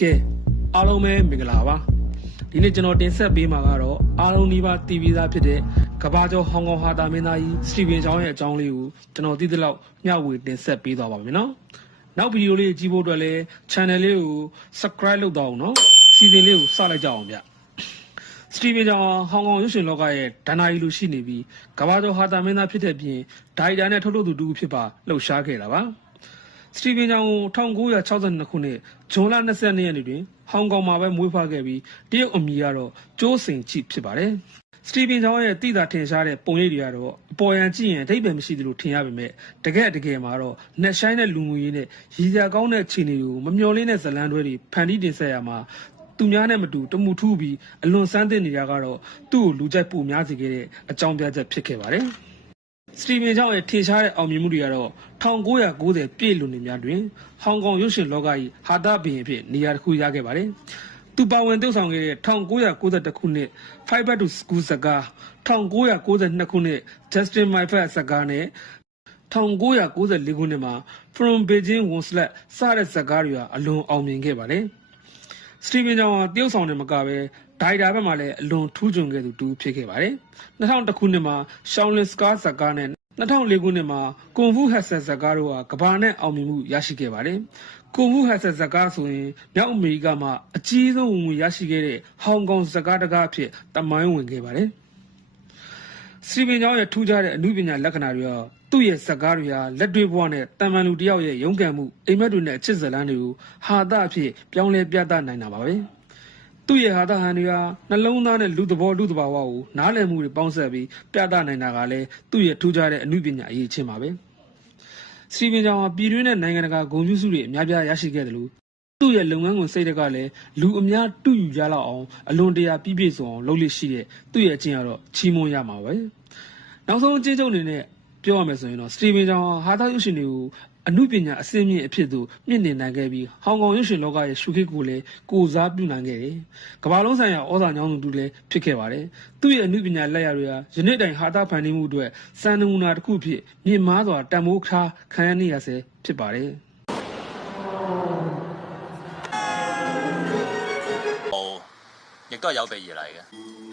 ကဲအားလုံးပဲမင်္ဂလာပါဒီနေ့ကျွန်တော်တင်ဆက်ပေးမှာကတော့အားလုံးဒီပါတီဗီသားဖြစ်တဲ့ကဘာကျော်ဟောင်ကောင်ဟာတာမင်းသားကြီးစတီဗင်ချောင်းရဲ့အကြောင်းလေးကိုကျွန်တော်သိသလောက်မျှဝေတင်ဆက်ပေးသွားပါမယ်နော်နောက်ဗီဒီယိုလေးကြည့်ဖို့အတွက်လည်း channel လေးကို subscribe လုပ်တော့အောင်နော်စီစဉ်လေးကိုစလိုက်ကြအောင်ဗျစတီဗင်ချောင်းဟောင်ကောင်ရုပ်ရှင်လောကရဲ့ဒဏ္ဍာရီလိုရှိနေပြီးကဘာကျော်ဟာတာမင်းသားဖြစ်တဲ့ပြင်ဒါရိုက်တာနဲ့ထုတ်လုပ်သူတူဖြစ်ပါလှုပ်ရှားခဲ့တာပါစတီဗင်ချောင်း1962ခုနှစ်ဇွန်လ22ရက်နေ့တွင်ဟောင်ကောင်မှာပဲမွေးဖွားခဲ့ပြီးတရုတ်အမည်ကတော့ကျိုးစိန်ချိဖြစ်ပါတယ်။စတီဗင်ချောင်းရဲ့တိတာထင်ရှားတဲ့ပုံရိပ်တွေကတော့အပေါ်ယံကြည့်ရင်အဓိပ္ပာယ်မရှိသလိုထင်ရပေမဲ့တကယ်မှာတော့နှက်ဆိုင်တဲ့လူငွေရေးနဲ့ရည်စရာကောင်းတဲ့ခြေနေတွေကိုမမျှော်လင့်တဲ့ဇလန်းတွဲတွေဖန်တီးတင်ဆက်ရမှာသူများနဲ့မတူတမှုထူးပြီးအလွန်စမ်းသစ်နေတာကတော့သူ့ကိုလူကြိုက်ပိုများစေခဲ့တဲ့အကြောင်းပြချက်ဖြစ်ခဲ့ပါတယ်။စတီဗင်ချောင်းရဲ့ထင်ရှားတဲ့အောင်မြင်မှုတွေကတော့1990ပြည့်လွန်နေများတွင်ဟောင်ကောင်ရုပ်ရှင်လောကကြီးဟာတာဘင်အဖြစ်နေရာတစ်ခုရခဲ့ပါတယ်။သူပါဝင်တုပ်ဆောင်ခဲ့တဲ့1992ခုနှစ် Five Back to School ဇာတ်ကား1992ခုနှစ် Justin My Fat ဇာတ်ကားနဲ့1994ခုနှစ်မှာ From Beijing Wonslap စတဲ့ဇာတ်ကားတွေဟာအလွန်အောင်မြင်ခဲ့ပါတယ်။စတီဗင်ချောင်းဟာတရုတ်ဆောင်တယ်မကပဲဒါရိုက်တာဘက်မှာလည်းအလွန်ထူးချွန်ခဲ့သူတူဖြစ်ခဲ့ပါတယ်။2001ခုနှစ်မှာ Shaolin Scar ဇာတ်ကားနဲ့2004ခုနှစ်မှာ Kung Fu Hustle ဇာတ်ကားတို့ဟာကမ္ဘာနဲ့အောင်မြင်မှုရရှိခဲ့ပါတယ်။ Kung Fu Hustle ဇာတ်ကားဆိုရင်မြောက်အမေရိကမှာအကြီးဆုံးဝင်ငွေရရှိခဲ့တဲ့ဟောင်ကောင်ဇာတ်ကားတစ်ကားအဖြစ်တမိုင်းဝင်ခဲ့ပါတယ်။စတီဗင်ချောင်းရဲ့ထူးခြားတဲ့အမှုပညာလက္ခဏာတွေဟာသူ့ရဲ့ဇာတ်ကားတွေဟာလက်တွေ့ဘဝနဲ့တမန်လူတစ်ယောက်ရဲ့ရုန်းကန်မှုအိမ်မက်တွေနဲ့အချစ်ဇလန်းတွေကိုဟာတာအဖြစ်ပြောင်းလဲပြသနိုင်တာပါပဲ။သူ့ရဲ့ဟာတာဟန်တွေဟာနှလုံးသားနဲ့လူသဘောလူသဘာဝကိုနားလည်မှုတွေပေါင်းစပ်ပြီးပြသနိုင်တာကလည်းသူ့ရဲ့ထူးခြားတဲ့အမှုပညာအရေးချင်းပါပဲ။စတီဗင်ချောင်းဟာပြည်တွင်းနဲ့နိုင်ငံတကာဂုဏ်ပြုဆုတွေအများပြားရရှိခဲ့တယ်လို့သူ့ရဲ့လုပ်ငန်းခွင်စိတ်ဓာတ်ကလည်းလူအများတူယူကြလောက်အောင်အလွန်တရာပြည့်ပြည့်စုံအောင်လုပ်လို့ရှိတဲ့သူ့ရဲ့အကျင့်ကတော့ချီးမွမ်းရမှာပဲ။နောက်ဆုံးအကျဉ်းချုပ်အနေနဲ့ပြောရမယ်ဆိုရင်တော့စတီဗင်ချောင်းဟာတာရုပ်ရှင်တွေကိုအမှုပညာအစင်းမြင့်အဖြစ်သို့မြင့်တင်နိုင်ခဲ့ပြီးဟောင်ကောင်ရုပ်ရှင်လောကရဲ့ရှုခစ်ကိုလည်းကိုစားပြုနိုင်ခဲ့တယ်။ကမ္ဘာလုံးဆိုင်ရာဩဇာညောင်းသူတူလည်းဖြစ်ခဲ့ပါတယ်။သူ့ရဲ့အမှုပညာလက်ရာတွေဟာယနေ့တိုင်ဟာတာဖန်တီးမှုအတွက်စံနမူနာတစ်ခုဖြစ်မြင့်မားစွာတန်ဖိုးထားခံရနေရဆဲဖြစ်ပါတယ်။亦都係有備而嚟嘅。